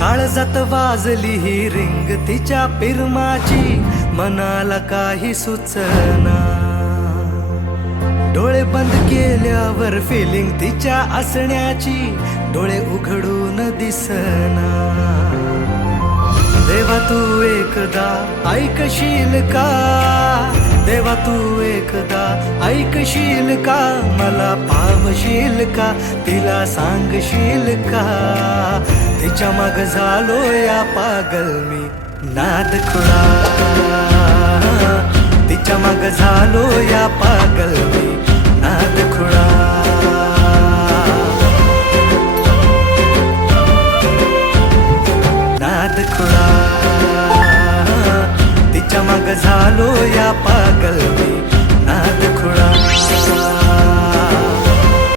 काळजात वाजली ही रिंग तिच्या पिरमाची, मनाला काही सुचना. डोळे बंद केल्यावर फिलिंग तिच्या असण्याची, डोळे उघडून दिसना. देवा तू एकदा ऐकशील का, देवा तू एकदा ऐकशील का, मला पावशील का, तिला सांगशील का. तिच्या माग झालो या पागल मी नाद खुळा, तिच्या माग झालो या पागल मी